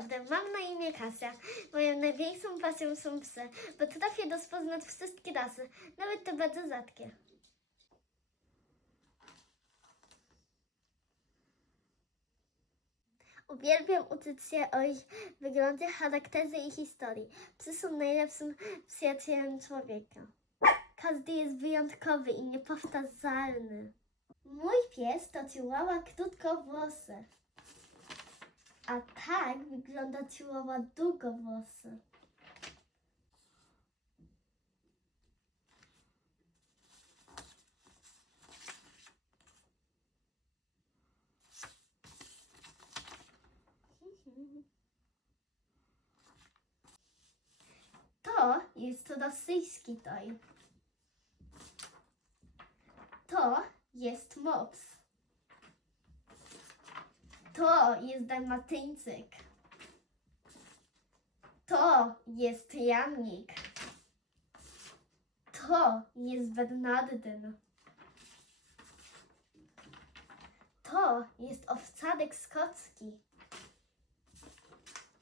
dobry, mam na imię Kasia. Moją największą pasją są psy, bo trafię rozpoznać wszystkie rasy, nawet te bardzo rzadkie. Uwielbiam uczyć się o ich wyglądzie, charakterze i historii. Psy są najlepszym przyjacielem człowieka. Każdy jest wyjątkowy i niepowtarzalny. Mój pies to chihuahua krótkowłosy. A tak wygląda chihuahua długowłosy. To jest rosyjski toj. To jest mops. To jest dalmatyńczyk. To jest jamnik. To jest Bernardyn. To jest owczarek skocki.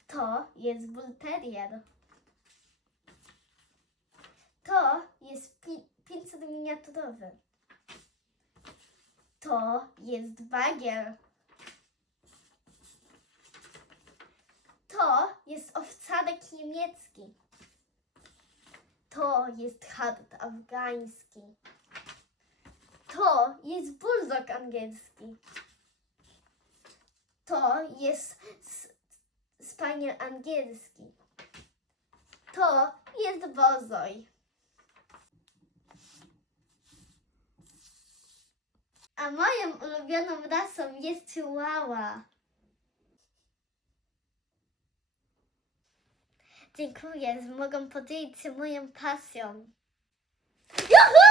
To jest bull terrier. To jest pi- pincet miniaturowy. To jest bagier. To jest owczarek niemiecki. To jest hard afgański. To jest bulldog angielski. To jest spaniel angielski. To jest bozoj. A moją ulubioną rasą jest chihuahua. Dziękuję, że mogą podzielić się moją pasją. Juhu!